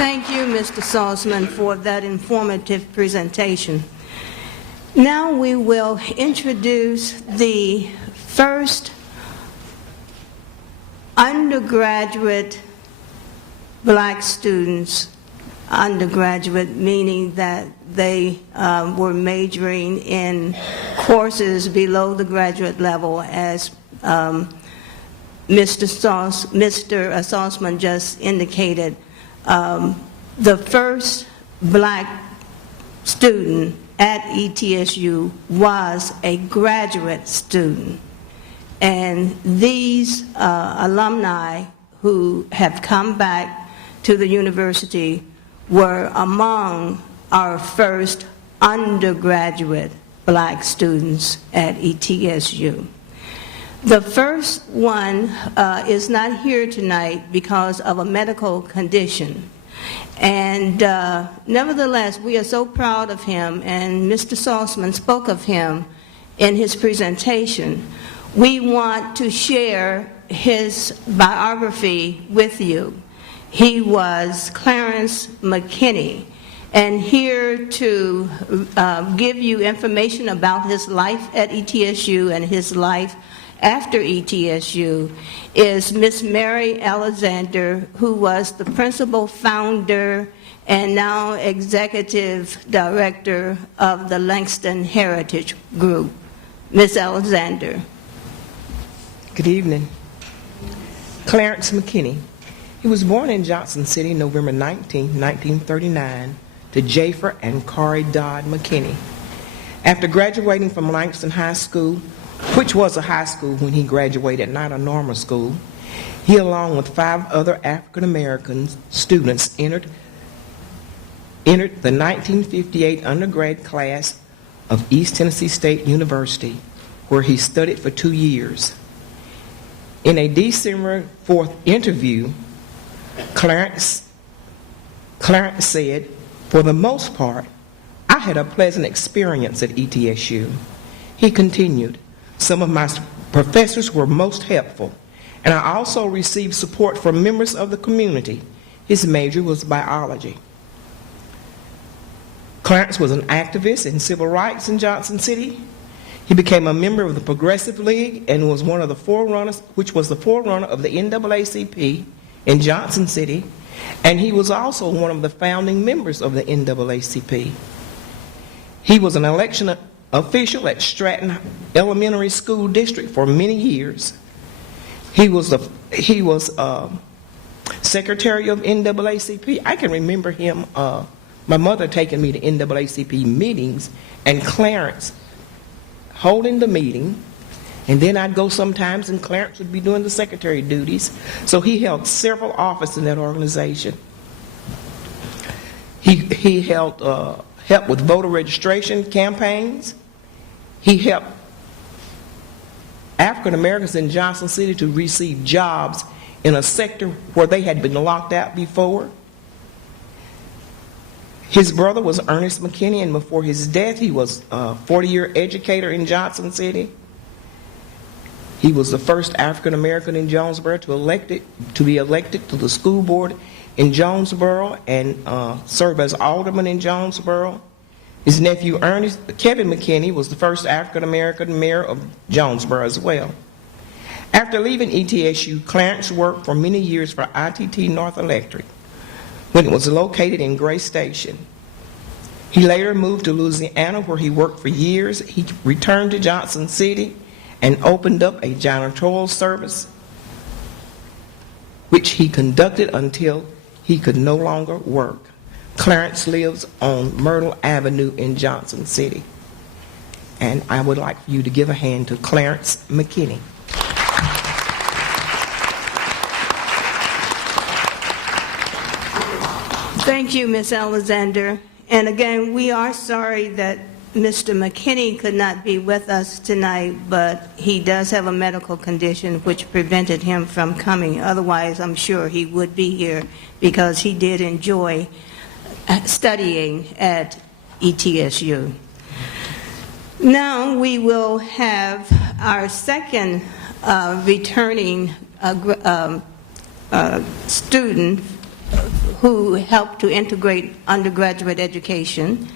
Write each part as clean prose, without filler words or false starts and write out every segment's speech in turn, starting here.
Thank you, Mr. Salzman, for that informative presentation. Now we will introduce the first undergraduate black students, undergraduate meaning that they were majoring in courses below the graduate level, as Mr. Salzman just indicated. The first black student at ETSU was a graduate student. And these alumni who have come back to the university were among our first undergraduate black students at ETSU. The first one is not here tonight because of a medical condition. And nevertheless, we are so proud of him, and Mr. Salzman spoke of him in his presentation. We want to share his biography with you. He was Clarence McKinney, and here to give you information about his life at ETSU and his life after ETSU is Miss Mary Alexander, who was the principal founder and now executive director of the Langston Heritage Group. Miss Alexander. Good evening. Clarence McKinney. He was born in Johnson City, November 19, 1939, to Jafer and Corey Dodd McKinney. After graduating from Langston High School, which was a high school when he graduated, not a normal school, he, along with 5 other African-American students, entered the 1958 undergrad class of East Tennessee State University, where he studied for 2 years. In a December 4th interview, Clarence said, "For the most part, I had a pleasant experience at ETSU." He continued, "Some of my professors were most helpful, and I also received support from members of the community." His major was biology. Clarence was an activist in civil rights in Johnson City. He became a member of the Progressive League and was one of the forerunners, which was the forerunner of the NAACP in Johnson City, and he was also one of the founding members of the NAACP. He was an election official at Stratton Elementary School District for many years. He was secretary of NAACP. I can remember him, my mother taking me to NAACP meetings, and Clarence holding the meeting, and then I'd go sometimes and Clarence would be doing the secretary duties. So he held several offices in that organization. He helped with voter registration campaigns. He helped African Americans in Johnson City to receive jobs in a sector where they had been locked out before. His brother was Ernest McKinney, and before his death, he was a 40-year educator in Johnson City. He was the first African American in Jonesboro to be elected to the school board in Jonesboro and serve as alderman in Jonesboro. His nephew Kevin McKinney was the first African American mayor of Jonesboro as well. After leaving ETSU, Clarence worked for many years for ITT North Electric when it was located in Gray Station. He later moved to Louisiana, where he worked for years. He returned to Johnson City and opened up a janitorial service, which he conducted until he could no longer work. Clarence lives on Myrtle Avenue in Johnson City. And I would like for you to give a hand to Clarence McKinney. Thank you, Ms. Alexander. And again, we are sorry that Mr. McKinney could not be with us tonight, but he does have a medical condition which prevented him from coming. Otherwise, I'm sure he would be here because he did enjoy studying at ETSU. Now we will have our second returning student who helped to integrate undergraduate education.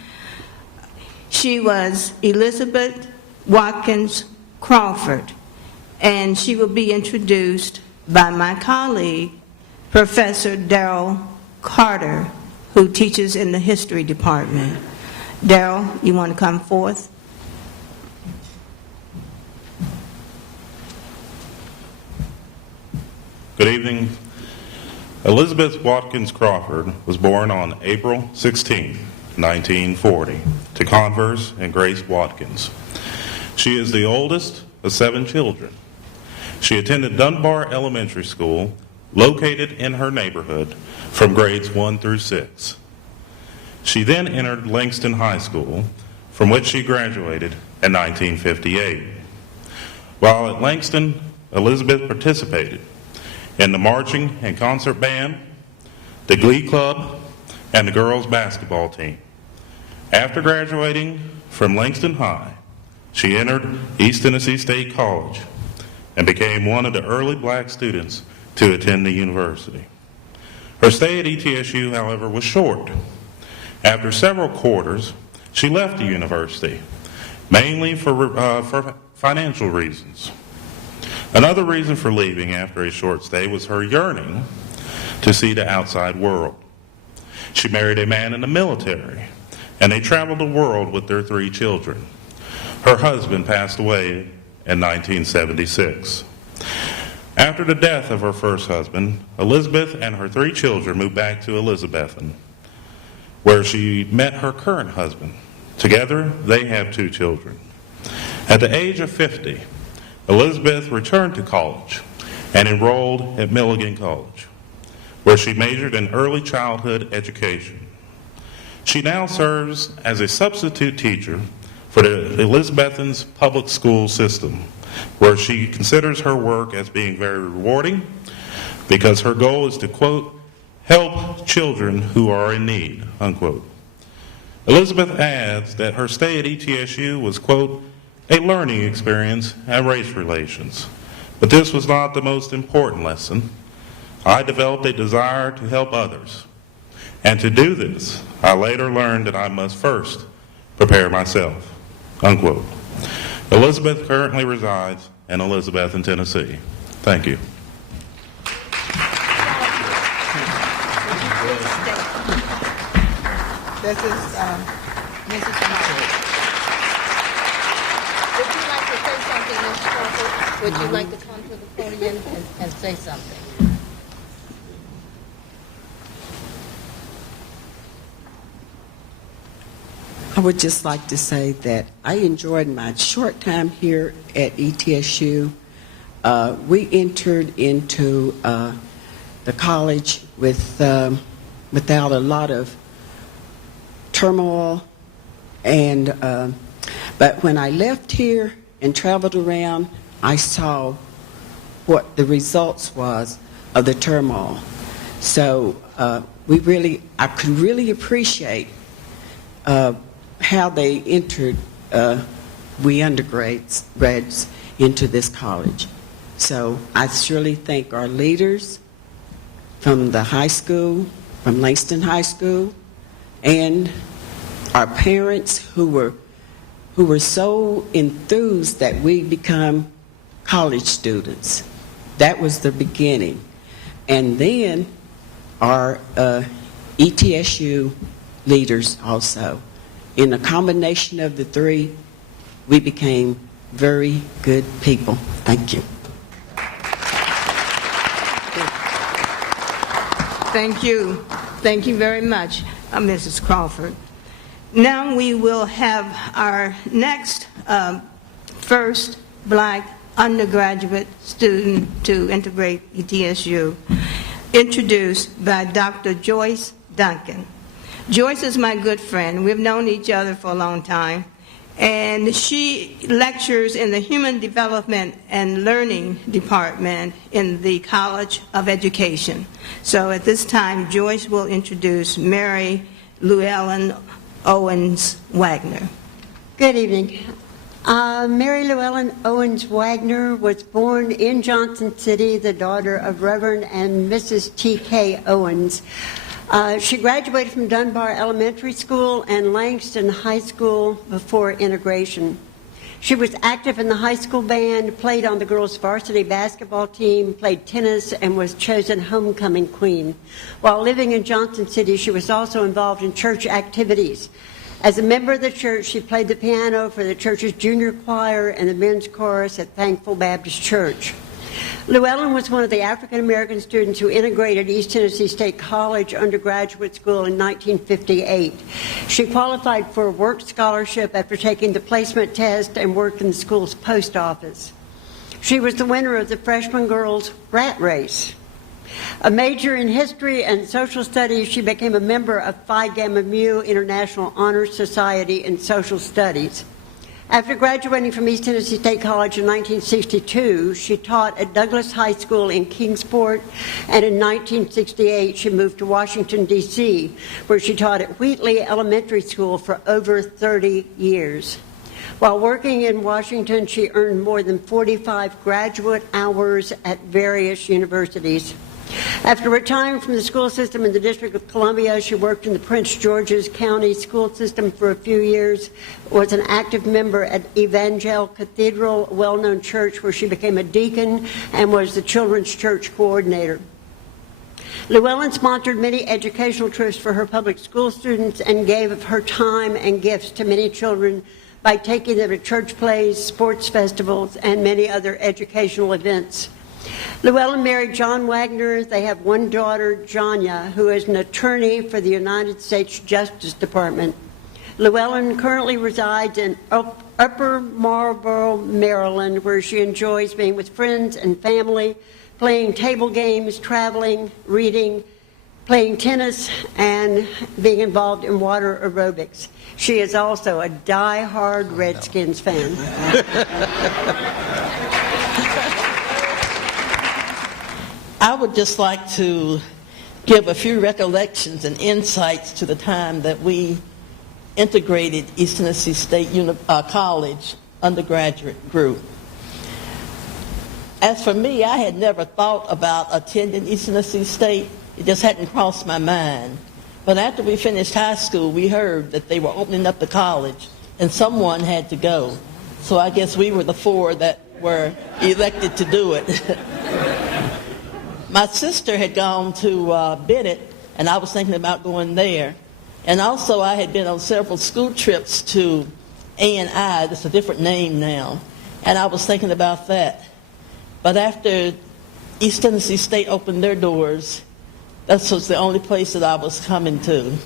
She was Elizabeth Watkins Crawford, and she will be introduced by my colleague, Professor Darrell Carter, who teaches in the history department. Darrell, you want to come forth? Good evening. Elizabeth Watkins Crawford was born on April 16, 1940, to Converse and Grace Watkins. She is the oldest of 7 children. She attended Dunbar Elementary School, located in her neighborhood, from grades 1 through 6. She then entered Langston High School, from which she graduated in 1958. While at Langston, Elizabeth participated in the marching and concert band, the Glee Club, and the girls' basketball team. After graduating from Langston High, she entered East Tennessee State College and became one of the early black students to attend the university. Her stay at ETSU, however, was short. After several quarters, she left the university, mainly for financial reasons. Another reason for leaving after a short stay was her yearning to see the outside world. She married a man in the military, and they traveled the world with their 3 children. Her husband passed away in 1976. After the death of her first husband, Elizabeth and her 3 children moved back to Elizabethton, where she met her current husband. Together, they have 2 children. At the age of 50, Elizabeth returned to college and enrolled at Milligan College, where she majored in early childhood education. She now serves as a substitute teacher for the Elizabethton's public school system, where she considers her work as being very rewarding because her goal is to, quote, help children who are in need, unquote. Elizabeth adds that her stay at ETSU was, quote, a learning experience and race relations. But this was not the most important lesson. I developed a desire to help others. And to do this, I later learned that I must first prepare myself, unquote. Elizabeth currently resides in Elizabethton, Tennessee. Thank you. This is Mrs. Crawford. Would you like to say something, Ms. Crawford? Would you like to come to the podium and say something? I would just like to say that I enjoyed my short time here at ETSU. We entered into the college without a lot of turmoil, and but when I left here and traveled around, I saw what the results was of the turmoil. So I could really appreciate how they entered we undergrads into this college. So I surely thank our leaders from the high school, from Langston High School, and our parents who were so enthused that we become college students. That was the beginning. And then our ETSU leaders also. In a combination of the 3, we became very good people. Thank you. Thank you. Thank you very much, Mrs. Crawford. Now we will have our next first black undergraduate student to integrate ETSU, introduced by Dr. Joyce Duncan. Joyce is my good friend. We've known each other for a long time, and she lectures in the Human Development and Learning Department in the College of Education. So at this time, Joyce will introduce Mary Luellen Owens Wagner. Good evening. Mary Luellen Owens Wagner was born in Johnson City, the daughter of Reverend and Mrs. T.K. Owens. She graduated from Dunbar Elementary School and Langston High School before integration. She was active in the high school band, played on the girls' varsity basketball team, played tennis, and was chosen homecoming queen. While living in Johnson City, she was also involved in church activities. As a member of the church, she played the piano for the church's junior choir and the men's chorus at Thankful Baptist Church. Luellen was one of the African-American students who integrated East Tennessee State College undergraduate school in 1958. She qualified for a work scholarship after taking the placement test and worked in the school's post office. She was the winner of the freshman girls' rat race. A major in history and social studies, she became a member of Phi Gamma Mu International Honor Society in Social Studies. After graduating from East Tennessee State College in 1962, she taught at Douglas High School in Kingsport, and in 1968 she moved to Washington, D.C., where she taught at Wheatley Elementary School for over 30 years. While working in Washington, she earned more than 45 graduate hours at various universities. After retiring from the school system in the District of Columbia, she worked in the Prince George's County school system for a few years, was an active member at Evangel Cathedral, a well-known church where she became a deacon, and was the children's church coordinator. Luellen sponsored many educational trips for her public school students and gave of her time and gifts to many children by taking them to church plays, sports festivals, and many other educational events. Luellen married John Wagner. They have one daughter, Janya, who is an attorney for the United States Justice Department. Luellen currently resides in Upper Marlboro, Maryland, where she enjoys being with friends and family, playing table games, traveling, reading, playing tennis, and being involved in water aerobics. She is also a die-hard Redskins fan. I would just like to give a few recollections and insights to the time that we integrated East Tennessee State College undergraduate group. As for me, I had never thought about attending East Tennessee State. It just hadn't crossed my mind. But after we finished high school, we heard that they were opening up the college, and someone had to go. So I guess we were the four that were elected to do it. My sister had gone to Bennett, and I was thinking about going there. And also I had been on several school trips to A&I, that's a different name now, and I was thinking about that. But after East Tennessee State opened their doors, that was the only place that I was coming to.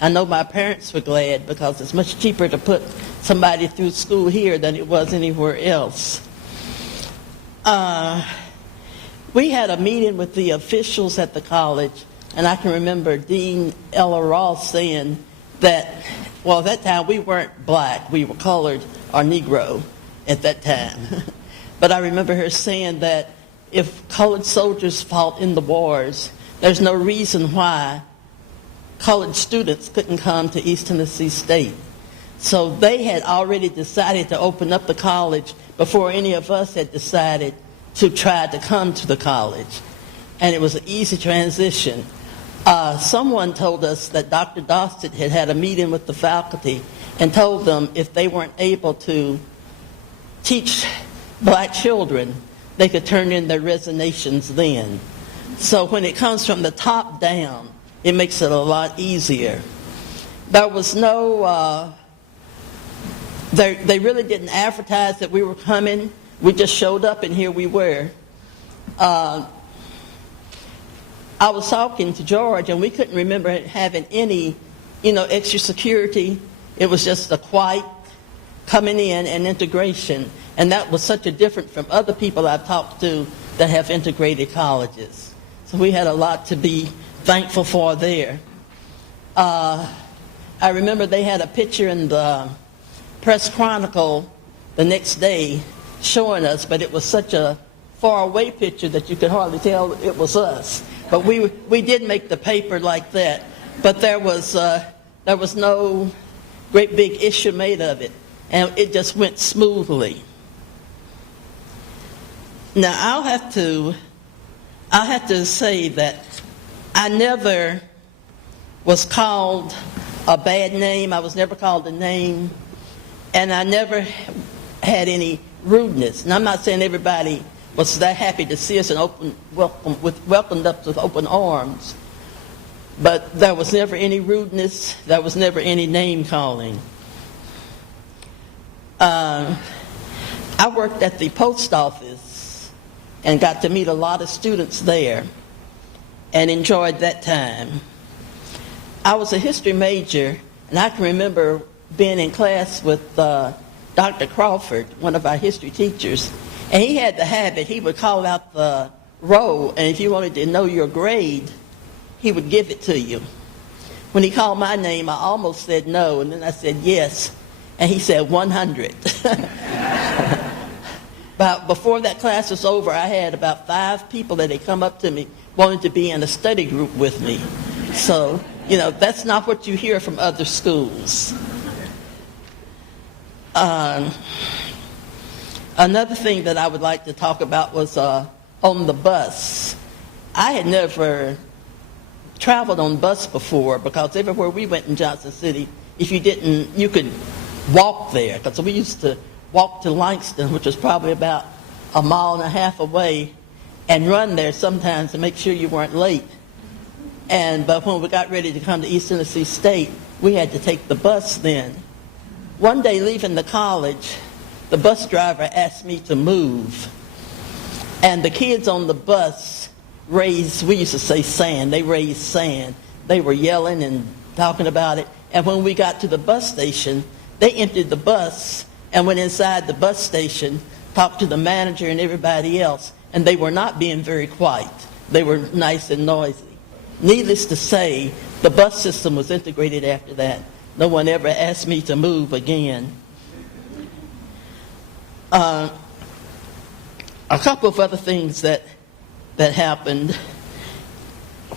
I know my parents were glad because it's much cheaper to put somebody through school here than it was anywhere else. We had a meeting with the officials at the college, and I can remember Dean Ella Ross saying that, well, at that time we weren't black, we were colored or Negro at that time. But I remember her saying that if colored soldiers fought in the wars, there's no reason why college students couldn't come to East Tennessee State. So they had already decided to open up the college before any of us had decided to try to come to the college. And it was an easy transition. Someone told us that Dr. Dostett had had a meeting with the faculty and told them if they weren't able to teach black children, they could turn in their resignations then. So when it comes from the top down, it makes it a lot easier. There was no, they really didn't advertise that we were coming. We just showed up and here we were. I was talking to George and we couldn't remember having any, extra security. It was just a quiet coming in and integration. And that was such a different from other people I've talked to that have integrated colleges. So we had a lot to be thankful for there. I remember they had a picture in the Press Chronicle the next day showing us, but it was such a far away picture that you could hardly tell it was us. But we did make the paper like that. But there was no great big issue made of it, and it just went smoothly. Now I'll have to say that I never was called a bad name. I was never called a name, and I never had any rudeness. And I'm not saying everybody was that happy to see us and welcomed us with open arms, but there was never any rudeness. There was never any name calling. I worked at the post office and got to meet a lot of students there and enjoyed that time. I was a history major, and I can remember being in class with Dr. Crawford, one of our history teachers, and he had the habit, he would call out the roll, and if you wanted to know your grade, he would give it to you. When he called my name, I almost said no, and then I said yes, and he said 100. But before that class was over, I had about 5 people that had come up to me wanting to be in a study group with me. So, that's not what you hear from other schools. Another thing that I would like to talk about was on the bus. I had never traveled on bus before because everywhere we went in Johnson City, if you didn't, you could walk there. Because we used to walk to Langston, which was probably about 1.5 miles away, and run there sometimes to make sure you weren't late. But when we got ready to come to East Tennessee State, we had to take the bus then. One day leaving the college, the bus driver asked me to move. And the kids on the bus raised, we used to say sand, they raised sand. They were yelling and talking about it. And when we got to the bus station, they emptied the bus and went inside the bus station, talked to the manager and everybody else. And they were not being very quiet. They were nice and noisy. Needless to say, the bus system was integrated after that. No one ever asked me to move again. A couple of other things that happened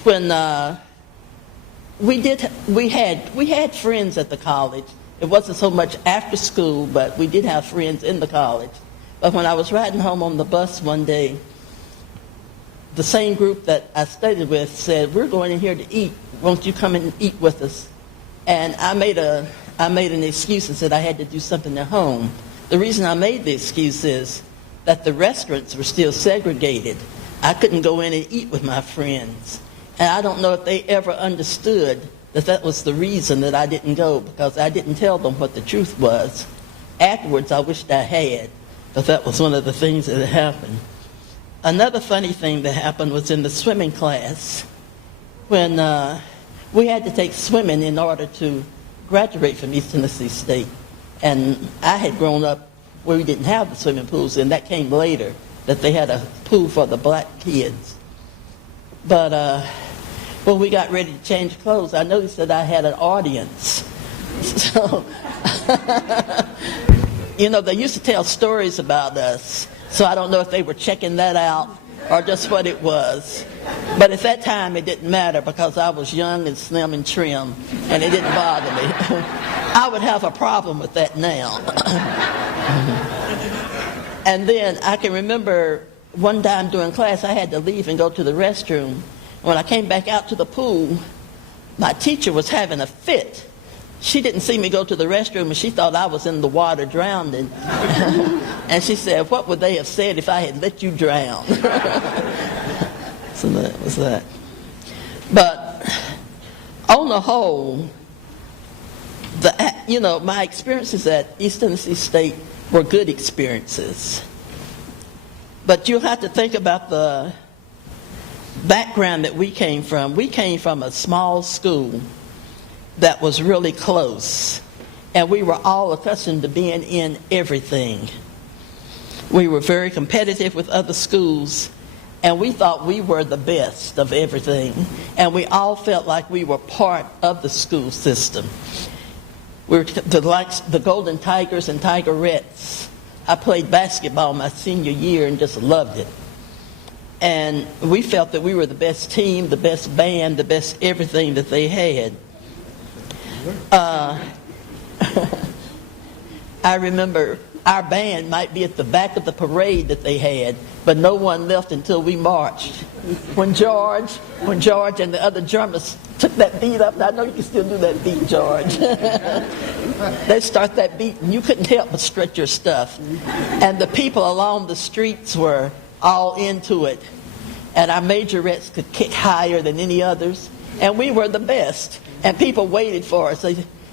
when we had friends at the college. It wasn't so much after school, but we did have friends in the college. But when I was riding home on the bus one day, the same group that I studied with said, "We're going in here to eat. Won't you come and eat with us?" And I made an excuse and said I had to do something at home. The reason I made the excuse is that the restaurants were still segregated. I couldn't go in and eat with my friends. And I don't know if they ever understood that that was the reason that I didn't go, because I didn't tell them what the truth was. Afterwards, I wished I had, but that was one of the things that happened. Another funny thing that happened was in the swimming class when we had to take swimming in order to graduate from East Tennessee State. And I had grown up where we didn't have the swimming pools, and that came later, that they had a pool for the black kids. But when we got ready to change clothes, I noticed that I had an audience. So, they used to tell stories about us, so I don't know if they were checking that out or just what it was. But at that time, it didn't matter because I was young and slim and trim, and it didn't bother me. I would have a problem with that now. And then I can remember one time during class, I had to leave and go to the restroom. When I came back out to the pool, my teacher was having a fit. She didn't see me go to the restroom, and she thought I was in the water drowning. And she said, "What would they have said if I had let you drown?" So that was that. But on the whole, my experiences at East Tennessee State were good experiences. But you'll have to think about the background that we came from. We came from a small school that was really close, and we were all accustomed to being in everything. We were very competitive with other schools, and we thought we were the best of everything, and we all felt like we were part of the school system. We were the Golden Tigers and Tigerettes. I played basketball my senior year and just loved it. And we felt that we were the best team, the best band, the best everything that they had. I remember our band might be at the back of the parade that they had, but no one left until we marched. When George and the other drummers took that beat up, and I know you can still do that beat, George. They start that beat, and you couldn't help but stretch your stuff. And the people along the streets were all into it. And our majorettes could kick higher than any others. And we were the best. And people waited for us.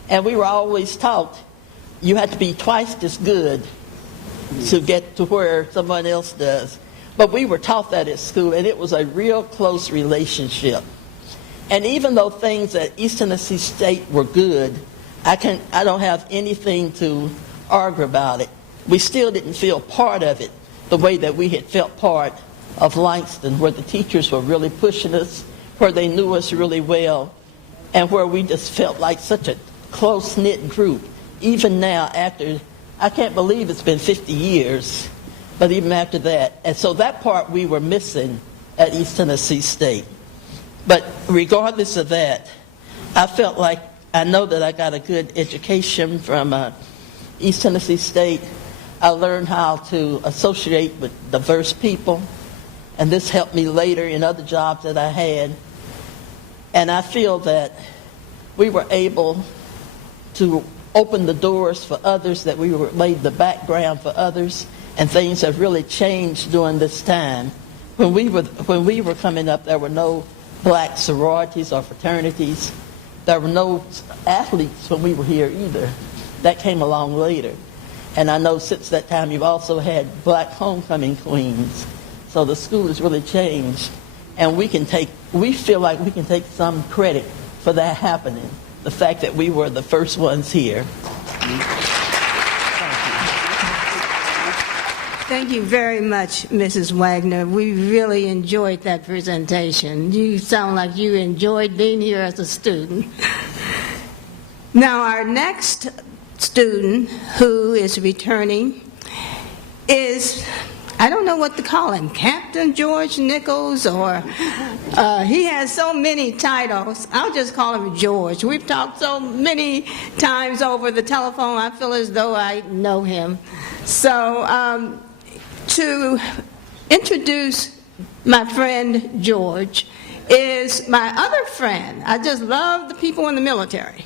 And we were always taught you had to be twice as good to get to where someone else does. But we were taught that at school, and it was a real close relationship. And even though things at East Tennessee State were good, I don't have anything to argue about it. We still didn't feel part of it the way that we had felt part of Langston, where the teachers were really pushing us, where they knew us really well, and where we just felt like such a close-knit group. Even now, after, I can't believe it's been 50 years, but even after that. And so that part we were missing at East Tennessee State. But regardless of that, I felt like, I know that I got a good education from East Tennessee State. I learned how to associate with diverse people, and this helped me later in other jobs that I had. And I feel that we were able to open the doors for others, that we laid the background for others, and things have really changed during this time. When we were coming up, there were no black sororities or fraternities. There were no athletes when we were here either. That came along later. And I know since that time you've also had black homecoming queens. So the school has really changed. And we feel like we can take some credit for that happening. The fact that we were the first ones here. Thank you very much, Mrs. Wagner. We really enjoyed that presentation. You sound like you enjoyed being here as a student. Now, our next student who is returning is, I don't know what to call him, Captain George Nichols, or he has so many titles. I'll just call him George. We've talked so many times over the telephone, I feel as though I know him. So to introduce my friend George is my other friend. I just love the people in the military.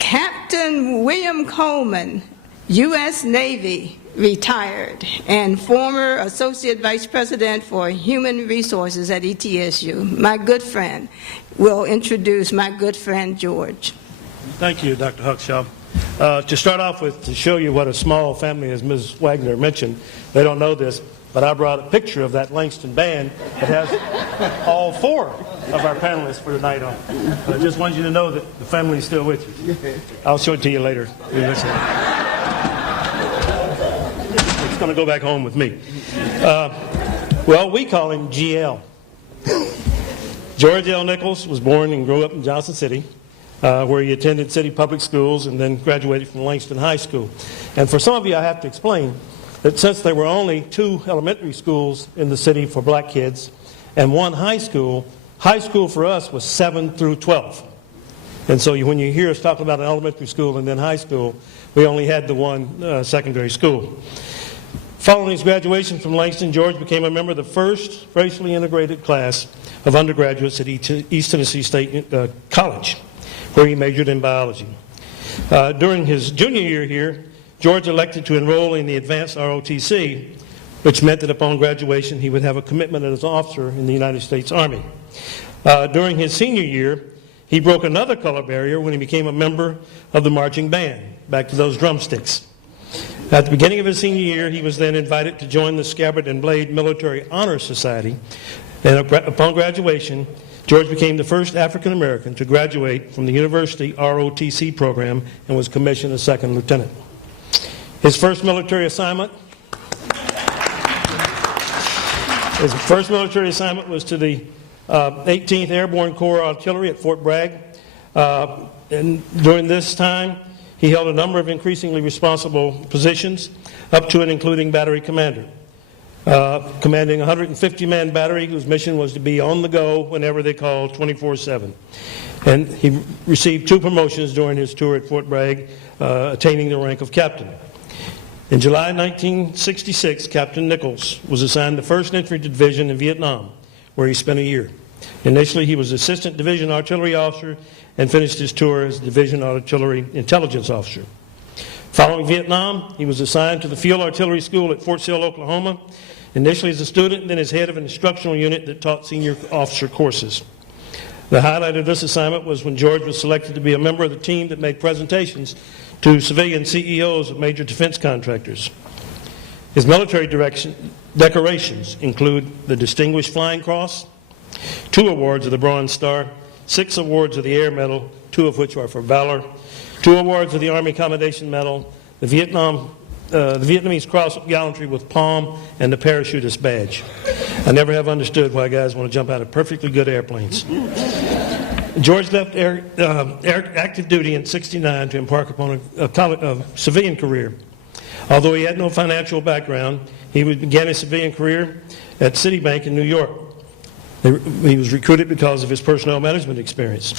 Captain William Coleman, U.S. Navy, retired, and former Associate Vice President for Human Resources at ETSU. My good friend will introduce my good friend George. Thank you, Dr. Huckshaw. To start off with, to show you what a small family, as Ms. Wagner mentioned, they don't know this, but I brought a picture of that Langston band that has all four of our panelists for tonight on. I just wanted you to know that the family is still with you. I'll show it to you later. It's going to go back home with me. Well, we call him GL. George L. Nichols was born and grew up in Johnson City, where he attended city public schools and then graduated from Langston High School. And for some of you, I have to explain that since there were only 2 elementary schools in the city for black kids and 1 high school for us was 7 through 12. And so when you hear us talk about an elementary school and then high school, we only had the 1 secondary school. Following his graduation from Langston, George became a member of the first racially integrated class of undergraduates at East Tennessee State College, where he majored in biology. During his junior year here, George elected to enroll in the advanced ROTC, which meant that upon graduation he would have a commitment as an officer in the United States Army. During his senior year, he broke another color barrier when he became a member of the marching band, back to those drumsticks. At the beginning of his senior year, he was then invited to join the Scabbard and Blade Military Honor Society, and upon graduation, George became the first African American to graduate from the university ROTC program and was commissioned as second lieutenant. His first military assignment was to the 18th Airborne Corps Artillery at Fort Bragg. And during this time, he held a number of increasingly responsible positions, up to and including battery commander, commanding a 150-man battery whose mission was to be on the go whenever they called, 24/7. And he received 2 promotions during his tour at Fort Bragg, attaining the rank of captain. In July 1966, Captain Nichols was assigned the 1st Infantry Division in Vietnam, where he spent a year. Initially, he was Assistant Division Artillery Officer and finished his tour as Division Artillery Intelligence Officer. Following Vietnam, he was assigned to the Field Artillery School at Fort Sill, Oklahoma, initially as a student, then as head of an instructional unit that taught senior officer courses. The highlight of this assignment was when George was selected to be a member of the team that made presentations to civilian CEOs of major defense contractors. His military decorations include the Distinguished Flying Cross, 2 awards of the Bronze Star, 6 awards of the Air Medal, 2 of which are for valor, 2 awards of the Army Commendation Medal, the Vietnamese Cross of Gallantry with Palm, and the Parachutist Badge. I never have understood why guys want to jump out of perfectly good airplanes. George left active duty in '69 to embark upon a civilian career. Although he had no financial background, he began his civilian career at Citibank in New York. He was recruited because of his personnel management experience.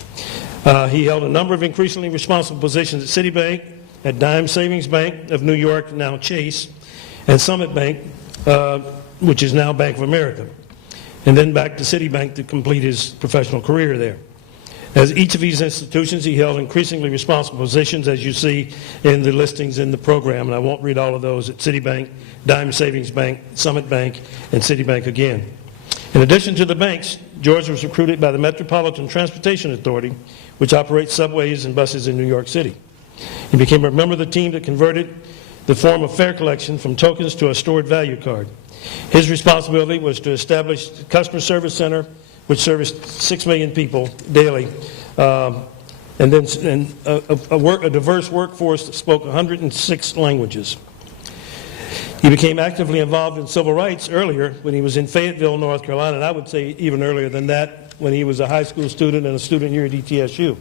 He held a number of increasingly responsible positions at Citibank, at Dime Savings Bank of New York, now Chase, and Summit Bank, which is now Bank of America, and then back to Citibank to complete his professional career there. As each of these institutions, he held increasingly responsible positions, as you see in the listings in the program, and I won't read all of those, at Citibank, Dime Savings Bank, Summit Bank, and Citibank again. In addition to the banks, George was recruited by the Metropolitan Transportation Authority, which operates subways and buses in New York City. He became a member of the team that converted the form of fare collection from tokens to a stored value card. His responsibility was to establish the customer service center, which serviced 6 million people daily, and then a diverse workforce that spoke 106 languages. He became actively involved in civil rights earlier when he was in Fayetteville, North Carolina, and I would say even earlier than that when he was a high school student and a student here at ETSU.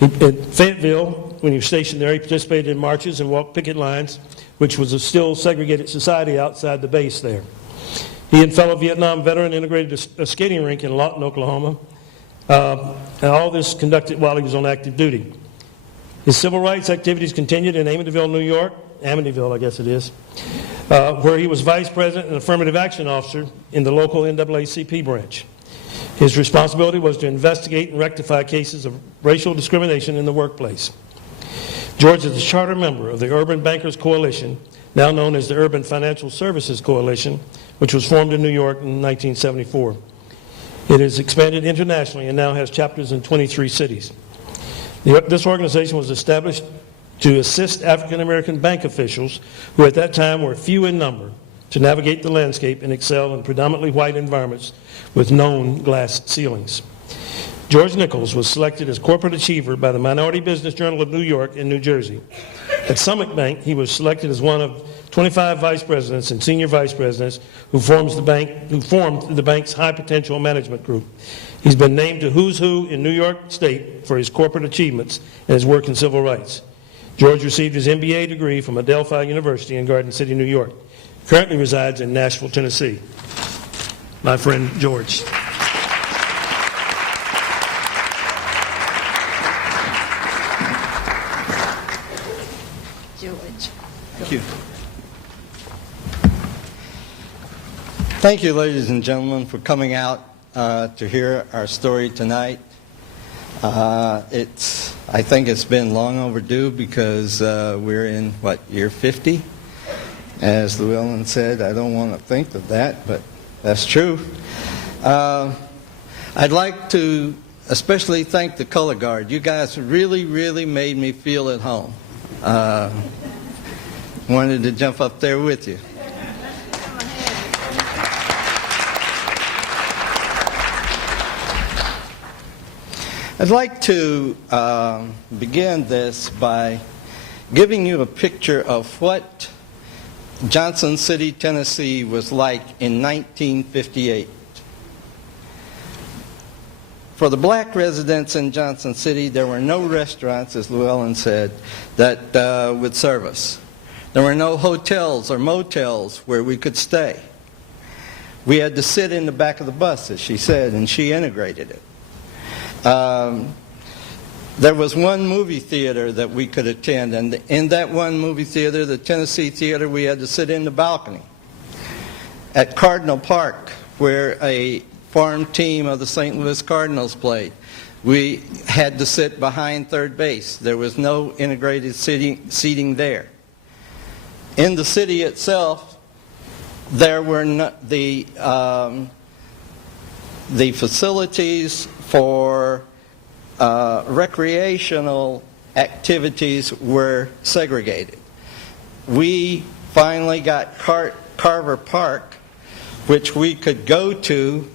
In Fayetteville, when he was stationed there, he participated in marches and walked picket lines, which was a still segregated society outside the base there. He and fellow Vietnam veteran integrated a skating rink in Lawton, Oklahoma, and all this conducted while he was on active duty. His civil rights activities continued in Amityville, New York, Amityville, I guess it is, where he was vice president and affirmative action officer in the local NAACP branch. His responsibility was to investigate and rectify cases of racial discrimination in the workplace. George is a charter member of the Urban Bankers Coalition, now known as the Urban Financial Services Coalition, which was formed in New York in 1974. It has expanded internationally and now has chapters in 23 cities. This organization was established to assist African American bank officials, who at that time were few in number, to navigate the landscape and excel in predominantly white environments with known glass ceilings. George Nichols was selected as corporate achiever by the Minority Business Journal of New York and New Jersey. At Summit Bank, he was selected as one of 25 vice presidents and senior vice presidents who formed the bank's high potential management group. He's been named to Who's Who in New York State for his corporate achievements and his work in civil rights. George received his MBA degree from Adelphi University in Garden City, New York. Currently resides in Nashville, Tennessee. My friend George. Thank you. Thank you, ladies and gentlemen, for coming out to hear our story tonight. I think it's been long overdue because we're in, year 50? As Luellen said, I don't want to think of that, but that's true. I'd like to especially thank the color guard. You guys really, really made me feel at home. Wanted to jump up there with you. I'd like to begin this by giving you a picture of what Johnson City, Tennessee was like in 1958. For the black residents in Johnson City, there were no restaurants, as Luellen said, that would serve us. There were no hotels or motels where we could stay. We had to sit in the back of the bus, as she said, and she integrated it. there was one movie theater that we could attend, and in that one movie theater, the Tennessee Theater, we had to sit in the balcony. At Cardinal Park, where a farm team of the St. Louis Cardinals played, we had to sit behind third base. There was no integrated seating there. In the city itself, there were the facilities for recreational activities were segregated. We finally got Carver Park, which we could go to,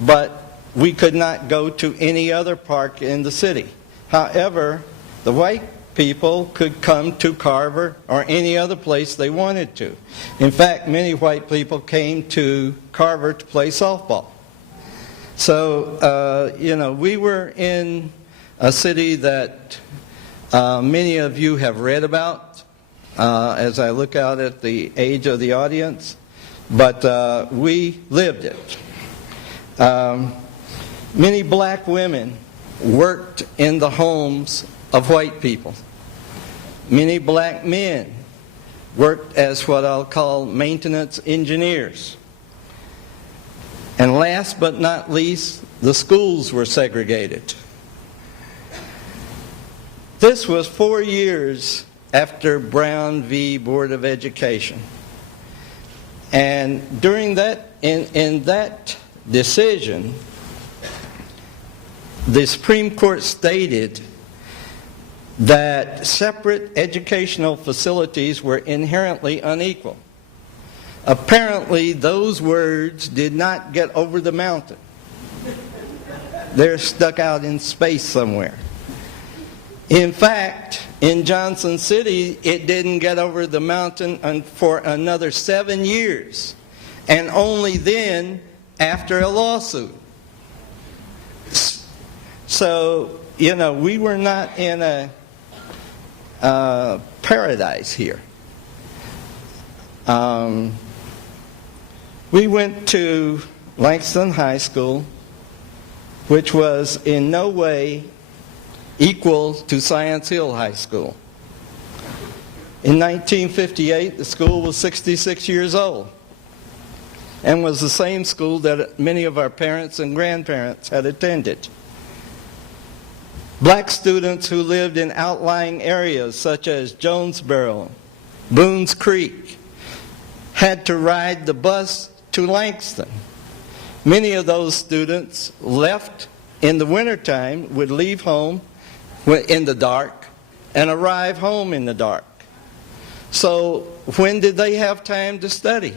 but we could not go to any other park in the city. However, the white people could come to Carver or any other place they wanted to. In fact, many white people came to Carver to play softball. So, we were in a city that many of you have read about as I look out at the age of the audience, but we lived it. Many black women worked in the homes of white people. Many black men worked as what I'll call maintenance engineers. And last but not least, the schools were segregated. This was 4 years after Brown v. Board of Education. And during that, in that decision, the Supreme Court stated that separate educational facilities were inherently unequal. Apparently, those words did not get over the mountain. They're stuck out in space somewhere. In fact, in Johnson City, it didn't get over the mountain for another 7 years, and only then after a lawsuit. So, we were not in a paradise here. We went to Langston High School, which was in no way equal to Science Hill High School. In 1958, the school was 66 years old and was the same school that many of our parents and grandparents had attended. Black students who lived in outlying areas such as Jonesboro, Boones Creek, had to ride the bus to Langston. Many of those students left in the wintertime, would leave home in the dark, and arrive home in the dark. So when did they have time to study?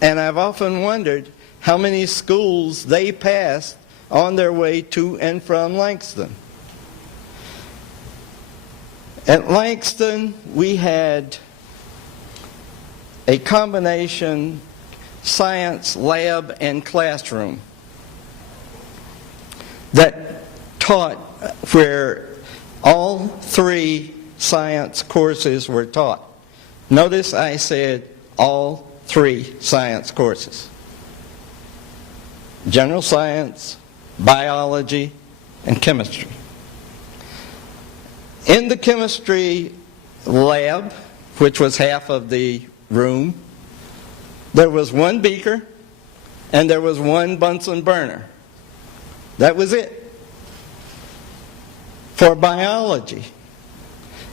And I've often wondered how many schools they passed on their way to and from Langston. At Langston, we had a combination science lab and classroom that taught where all 3 science courses were taught. Notice I said all 3 science courses: general science, biology, and chemistry. In the chemistry lab, which was half of the room, there was 1 beaker and there was 1 Bunsen burner. That was it. For biology,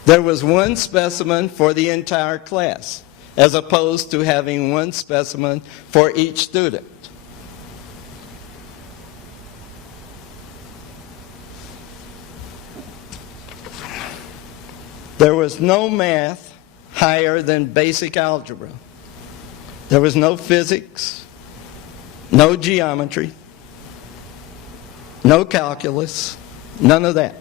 there was 1 specimen for the entire class, as opposed to having 1 specimen for each student. There was no math higher than basic algebra. There was no physics, no geometry, no calculus, none of that.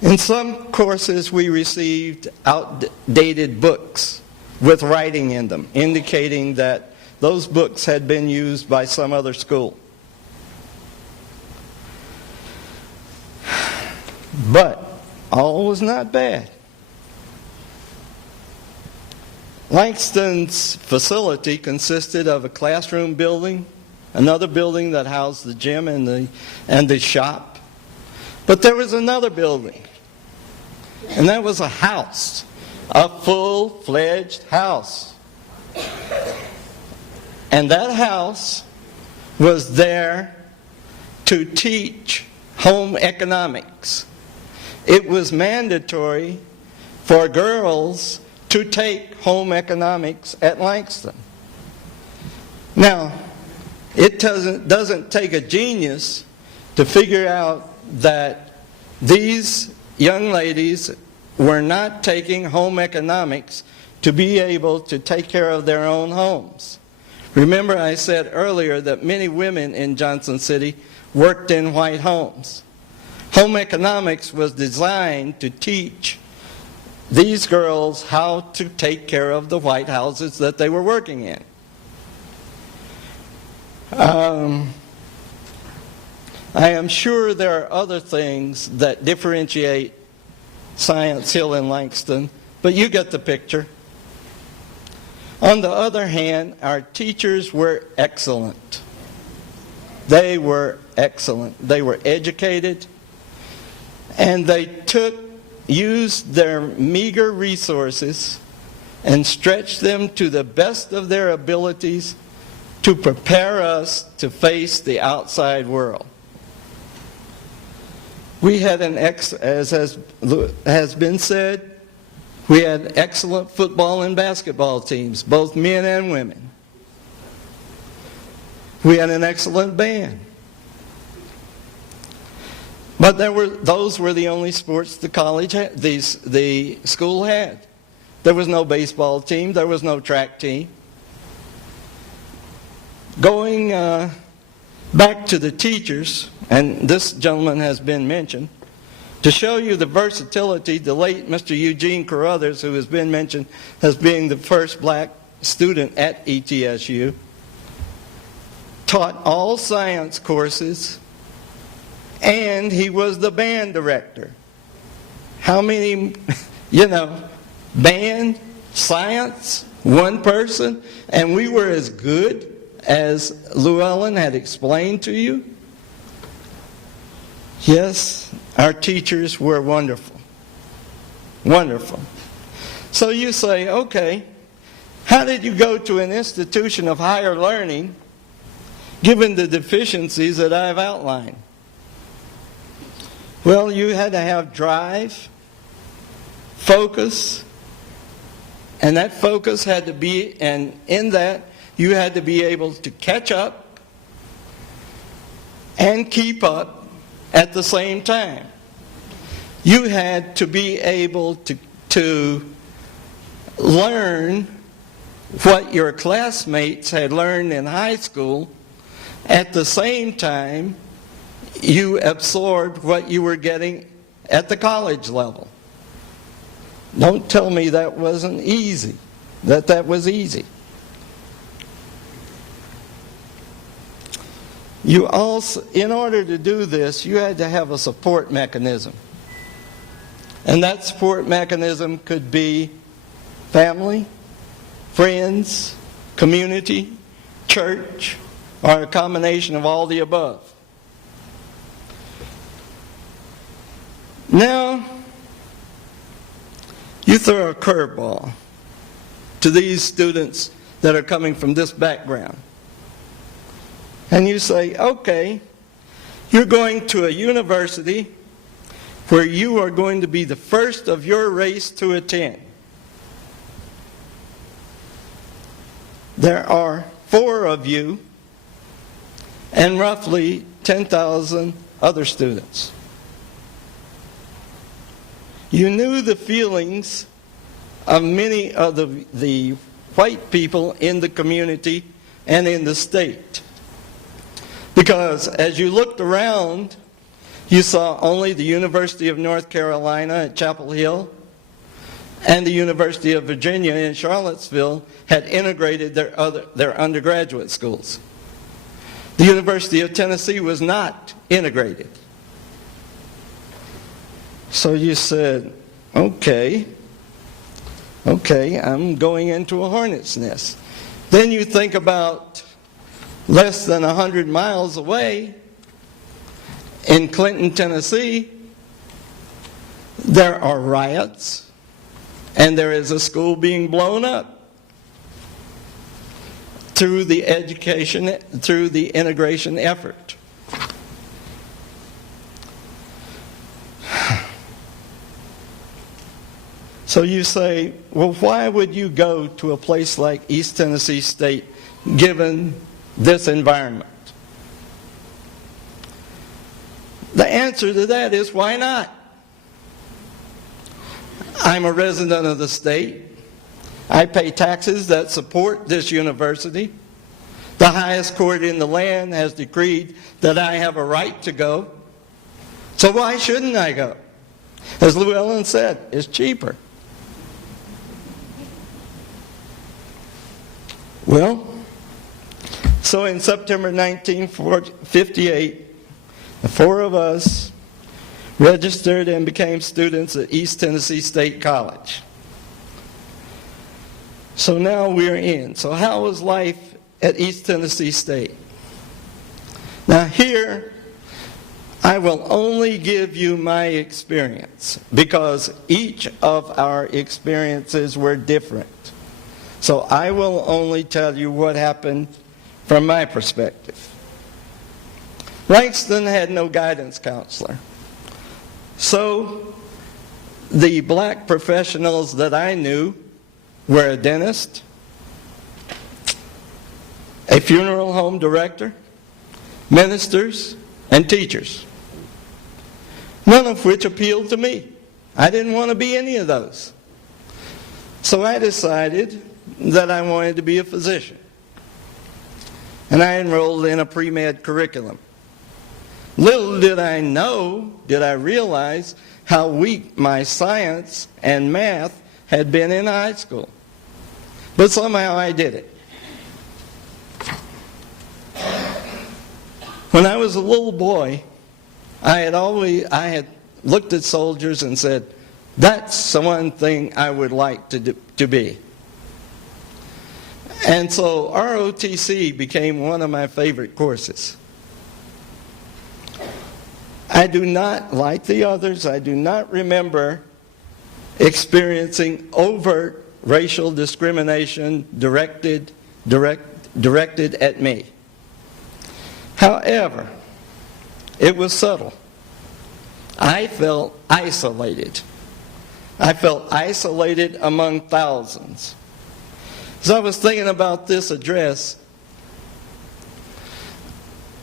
In some courses, we received outdated books with writing in them, indicating that those books had been used by some other school. But all was not bad. Langston's facility consisted of a classroom building, another building that housed the gym and the shop. But there was another building, and that was a house, a full-fledged house. And that house was there to teach home economics. It was mandatory for girls to take home economics at Langston. Now, it doesn't take a genius to figure out that these young ladies were not taking home economics to be able to take care of their own homes. Remember, I said earlier that many women in Johnson City worked in white homes. Home economics was designed to teach these girls how to take care of the white houses that they were working in. I am sure there are other things that differentiate Science Hill and Langston, but you get the picture. On the other hand, our teachers were excellent. They were excellent. They were educated, and they used their meager resources and stretched them to the best of their abilities to prepare us to face the outside world. We had as has been said, we had excellent football and basketball teams, both men and women. We had an excellent band. But those were the only sports the school had. There was no baseball team. There was no track team. Going back to the teachers, and this gentleman has been mentioned, to show you the versatility, the late Mr. Eugene Carruthers, who has been mentioned as being the first black student at ETSU, taught all science courses, and he was the band director. How many, band, science, one person, and we were as good as Luellen had explained to you? Yes, our teachers were wonderful. Wonderful. So you say, okay, how did you go to an institution of higher learning given the deficiencies that I've outlined? Well, you had to have drive, focus, and that focus had to be, and in that, you had to be able to catch up and keep up at the same time. You had to be able to learn what your classmates had learned in high school. At the same time, you absorbed what you were getting at the college level. Don't tell me that wasn't easy, that was easy. You also, in order to do this, you had to have a support mechanism. And that support mechanism could be family, friends, community, church, or a combination of all the above. Now, you throw a curveball to these students that are coming from this background. And you say, okay, you're going to a university where you are going to be the first of your race to attend. There are 4 of you and roughly 10,000 other students. You knew the feelings of many of the white people in the community and in the state. Because as you looked around, you saw only the University of North Carolina at Chapel Hill and the University of Virginia in Charlottesville had integrated their undergraduate schools. The University of Tennessee was not integrated. So you said, okay, I'm going into a hornet's nest. Then you think about less than 100 miles away in Clinton, Tennessee, there are riots and there is a school being blown up through the integration effort. So you say, well, why would you go to a place like East Tennessee State given this environment? The answer to that is, why not? I'm a resident of the state. I pay taxes that support this university. The highest court in the land has decreed that I have a right to go. So why shouldn't I go? As Luellen said, it's cheaper. Well, so in September 1958, the four of us registered and became students at East Tennessee State College. So now we're in. So how was life at East Tennessee State? Now here, I will only give you my experience because each of our experiences were different. So I will only tell you what happened from my perspective. Langston had no guidance counselor. So the black professionals that I knew were a dentist, a funeral home director, ministers, and teachers, none of which appealed to me. I didn't want to be any of those. So I decided that I wanted to be a physician. And I enrolled in a pre-med curriculum. Little did I realize how weak my science and math had been in high school. But somehow I did it. When I was a little boy, I had looked at soldiers and said, that's the one thing I would like to be. And so ROTC became one of my favorite courses. I do not, like the others, I do not remember experiencing overt racial discrimination directed at me. However, it was subtle. I felt isolated. I felt isolated among thousands. As I was thinking about this address,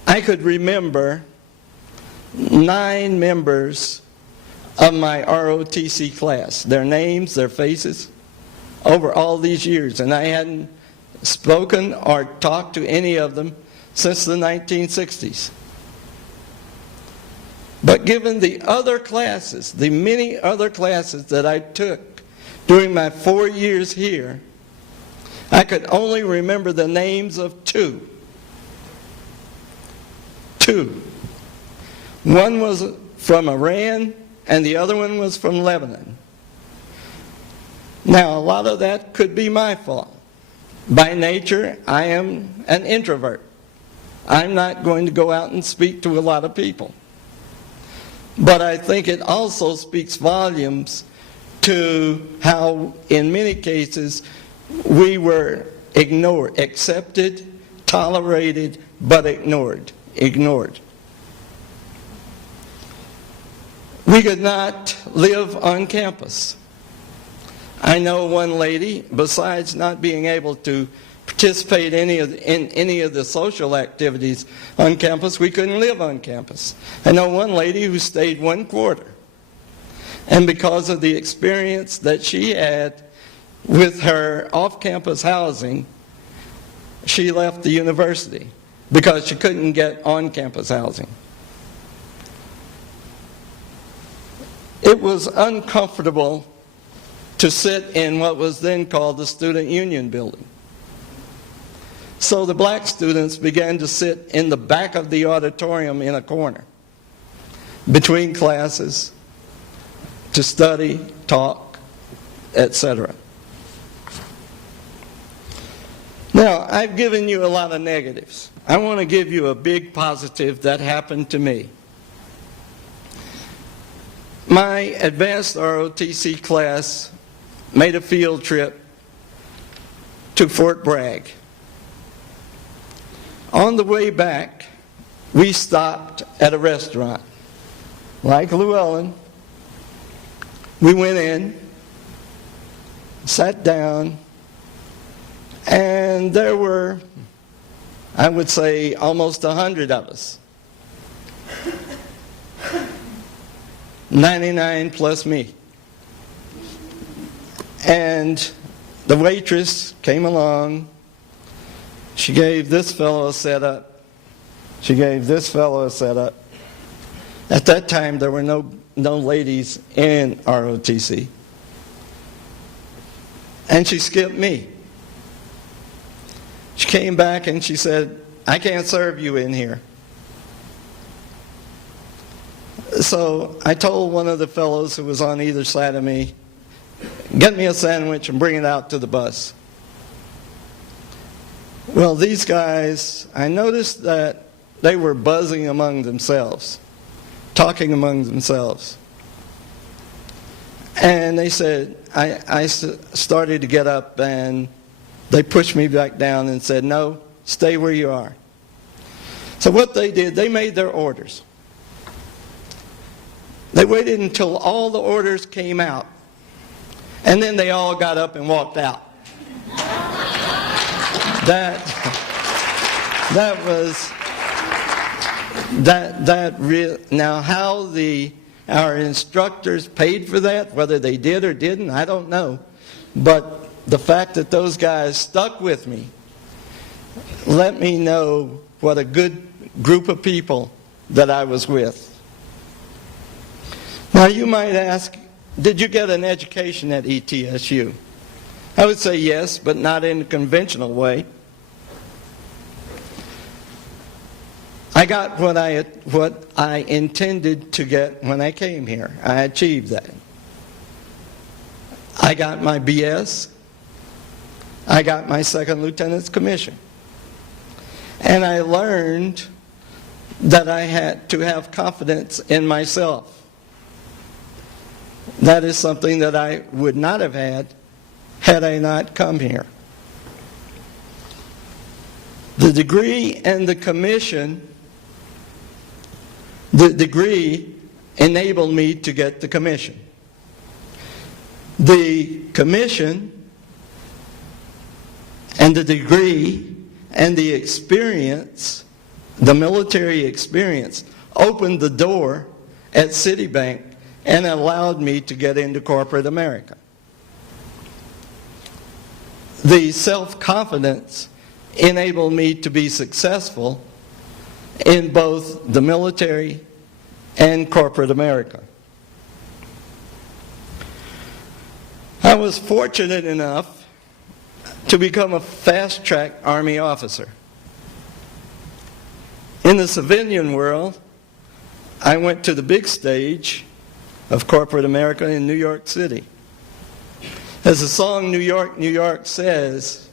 I could remember 9 members of my ROTC class, their names, their faces, over all these years. And I hadn't spoken or talked to any of them since the 1960s. But given the other classes, the many other classes that I took during my 4 years here, I could only remember the names of 2. 2. One was from Iran, and the other one was from Lebanon. Now, a lot of that could be my fault. By nature, I am an introvert. I'm not going to go out and speak to a lot of people. But I think it also speaks volumes to how, in many cases, we were ignored, accepted, tolerated, but ignored. We could not live on campus. I know one lady, besides not being able to participate in any of the social activities on campus, we couldn't live on campus. I know one lady who stayed 1 quarter. And because of the experience that she had with her off-campus housing, she left the university because she couldn't get on-campus housing. It was uncomfortable to sit in what was then called the Student Union building. So the black students began to sit in the back of the auditorium in a corner between classes to study, talk, etc. Now, I've given you a lot of negatives. I want to give you a big positive that happened to me. My advanced ROTC class made a field trip to Fort Bragg. On the way back, we stopped at a restaurant. Like Luellen, we went in, sat down, and there were, I would say, almost 100 of us. 99 plus me. And the waitress came along. She gave this fellow a setup. She gave this fellow a setup. At that time, there were no ladies in ROTC. And she skipped me. She came back and she said, "I can't serve you in here." So I told one of the fellows who was on either side of me, "Get me a sandwich and bring it out to the bus." Well, these guys, I noticed that they were buzzing among themselves, talking among themselves. And they said, I started to get up, and they pushed me back down and said, "No, stay where you are." So what they did, they made their orders. They waited until all the orders came out, and then they all got up and walked out. Now how our instructors paid for that, whether they did or didn't, I don't know. But the fact that those guys stuck with me let me know what a good group of people that I was with. Now you might ask, did you get an education at ETSU? I would say yes, but not in a conventional way. I got what I intended to get when I came here. I achieved that. I got my BS. I got my second lieutenant's commission. And I learned that I had to have confidence in myself. That is something that I would not have had I not come here. The degree and the commission, the degree enabled me to get the commission. The commission and the degree and the experience, the military experience, opened the door at Citibank and allowed me to get into corporate America. The self-confidence enabled me to be successful in both the military and corporate America. I was fortunate enough to become a fast-track Army officer. In the civilian world, I went to the big stage of corporate America in New York City. As the song New York, New York says,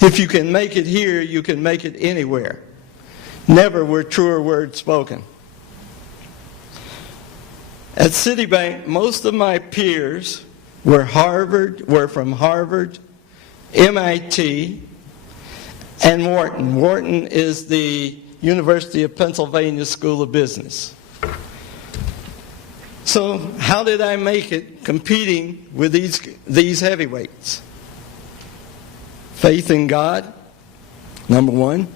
if you can make it here, you can make it anywhere. Never were truer words spoken. At Citibank, most of my peers were from Harvard, MIT, and Wharton. Wharton is the University of Pennsylvania School of Business. So how did I make it competing with these heavyweights? Faith in God, number one.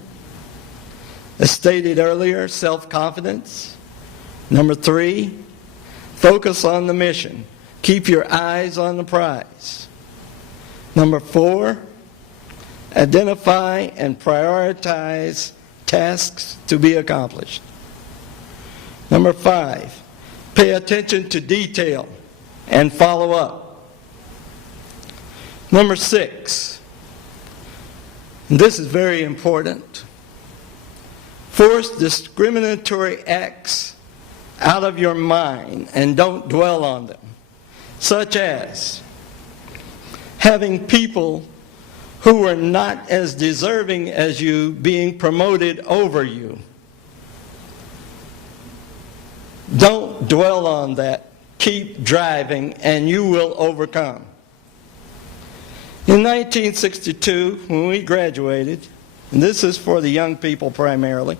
As stated earlier, self-confidence. Number three, focus on the mission. Keep your eyes on the prize. Number four, identify and prioritize tasks to be accomplished. Number five, pay attention to detail and follow up. Number six, and this is very important, force discriminatory acts out of your mind and don't dwell on them, such as having people who were not as deserving as you being promoted over you. Don't dwell on that. Keep driving and you will overcome. In 1962, when we graduated, and this is for the young people primarily,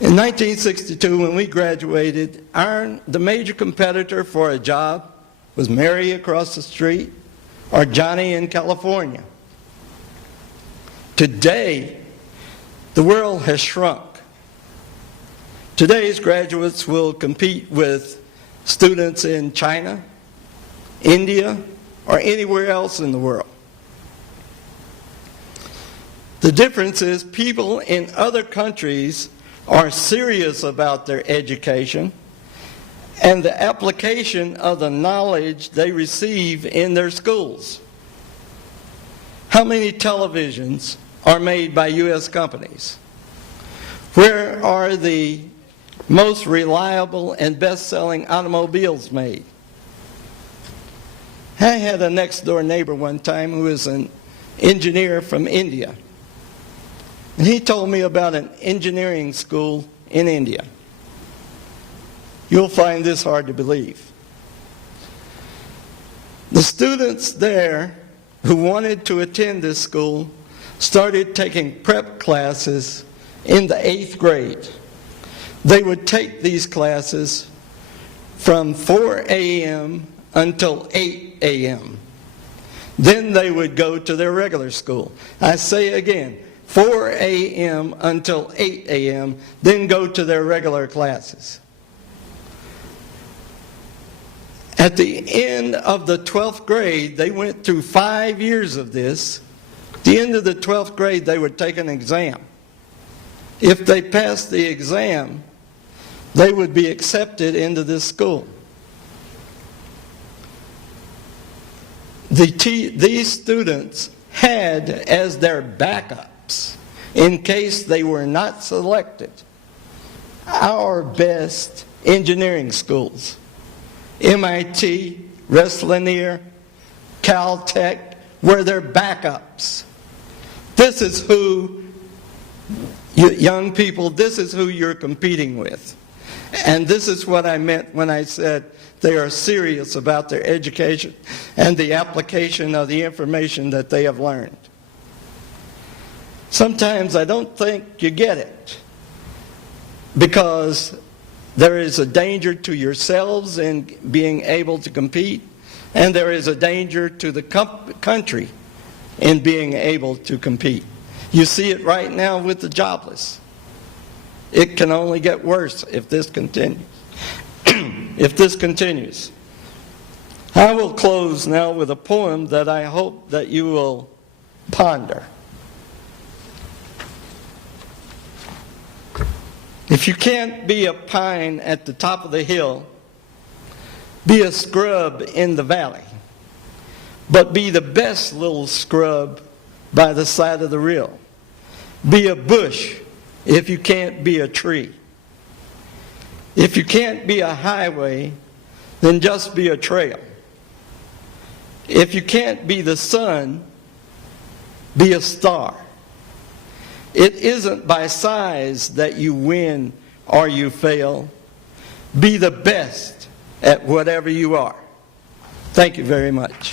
in 1962, when we graduated, the major competitor for a job was Mary across the street or Johnny in California. Today, the world has shrunk. Today's graduates will compete with students in China, India, or anywhere else in the world. The difference is people in other countries are serious about their education and the application of the knowledge they receive in their schools. How many televisions are made by U.S. companies? Where are the most reliable and best-selling automobiles made? I had a next-door neighbor one time who was an engineer from India. And he told me about an engineering school in India. You'll find this hard to believe. The students there who wanted to attend this school started taking prep classes in the 8th grade. They would take these classes from 4 a.m. until 8 a.m. Then they would go to their regular school. I say again, 4 a.m. until 8 a.m., then go to their regular classes. At the end of the 12th grade, they went through 5 years of this. At the end of the 12th grade, they would take an exam. If they passed the exam, they would be accepted into this school. These students had as their backups, in case they were not selected, our best engineering schools. MIT, Rensselaer, Caltech were their backups. This is who, young people, this is who you're competing with. And this is what I meant when I said they are serious about their education and the application of the information that they have learned. Sometimes I don't think you get it because there is a danger to yourselves in being able to compete, and there is a danger to the country in being able to compete. You see it right now with the jobless. It can only get worse if this continues. If this continues. I will close now with a poem that I hope that you will ponder. If you can't be a pine at the top of the hill, be a scrub in the valley, but be the best little scrub by the side of the rill. Be a bush if you can't be a tree. If you can't be a highway, then just be a trail. If you can't be the sun, be a star. It isn't by size that you win or you fail. Be the best at whatever you are. Thank you very much.